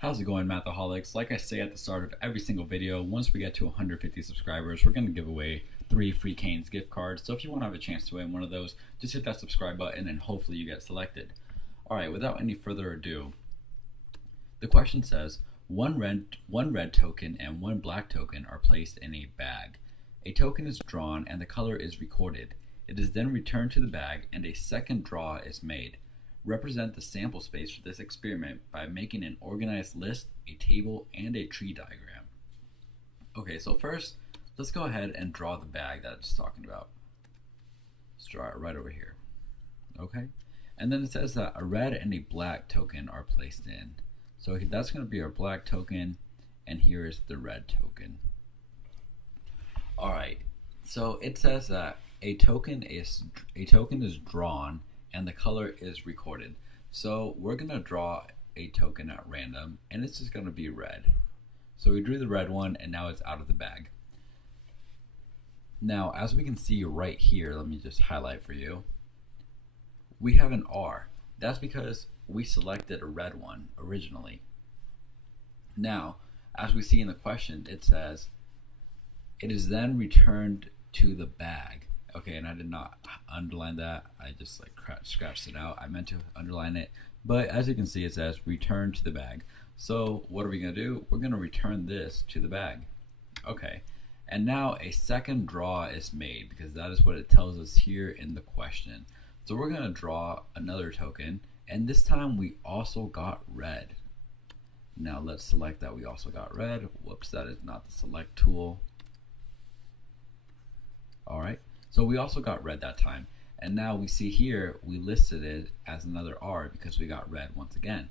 How's it going, Mathaholics? Like I say at the start of every single video, once we get to 150 subscribers, we're going to give away 3 free Canes gift cards. So if you want to have a chance to win one of those, just hit that subscribe button and hopefully you get selected. Alright, without any further ado, the question says, one red token and one black token are placed in a bag. A token is drawn and the color is recorded. It is then returned to the bag and a second draw is made. Represent the sample space for this experiment by making an organized list, a table, and a tree diagram. Okay, so first, let's go ahead and draw the bag that it's talking about. Let's draw it right over here. Okay, and then it says that a red and a black token are placed in. So that's going to be our black token, and here is the red token. Alright, so it says that a token is drawn and the color is recorded. So we're going to draw a token at random and it's just going to be red. So we drew the red one and now it's out of the bag. Now as we can see right here, let me just highlight for you, we have an R. That's because we selected a red one originally. Now as we see in the question, it says it is then returned to the bag. Okay, and I did not underline that. I just like scratched it out. I meant to underline it. But as you can see, it says return to the bag. So what are we going to do? We're going to return this to the bag. Okay, and now a second draw is made because that is what it tells us here in the question. So we're going to draw another token, and this time we also got red. Now let's select that we also got red. Whoops, that is not the select tool. Alright. So we also got red that time, and now we see here we listed it as another R because we got red once again.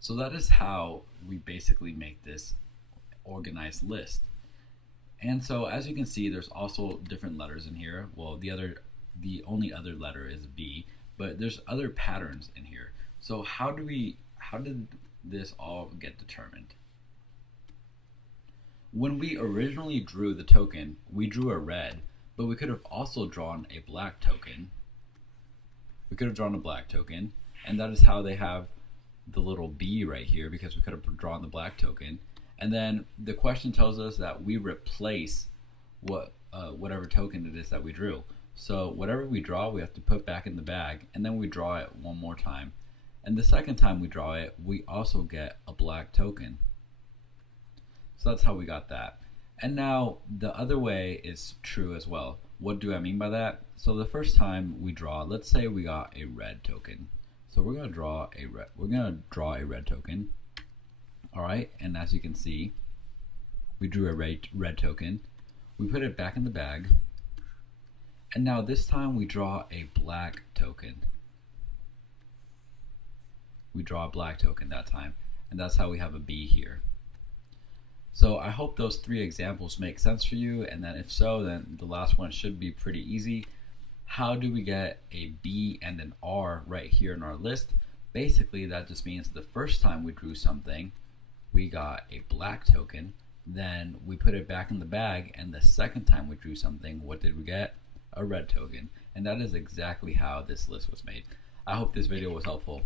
So that is how we basically make this organized list. And so as you can see, there's also different letters in here. Well, the only other letter is B, but there's other patterns in here. So how did this all get determined? When we originally drew the token, we drew a red, but we could have also drawn a black token. And that is how they have the little B right here, because we could have drawn the black token. And then the question tells us that we replace whatever token it is that we drew. So whatever we draw, we have to put back in the bag, and then we draw it one more time. And the second time we draw it, we also get a black token. So that's how we got that. And now the other way is true as well. What do I mean by that? So the first time we draw, let's say we got a red token. So we're going to draw a red token. All right, and as you can see, we drew a red token. We put it back in the bag. And now this time we draw a black token. We draw a black token that time, and that's how we have a B here. So I hope those 3 examples make sense for you, and then if so, then the last one should be pretty easy. How do we get a B and an R right here in our list? Basically, that just means the first time we drew something, we got a black token, then we put it back in the bag, and the second time we drew something, what did we get? A red token. And that is exactly how this list was made. I hope this video was helpful.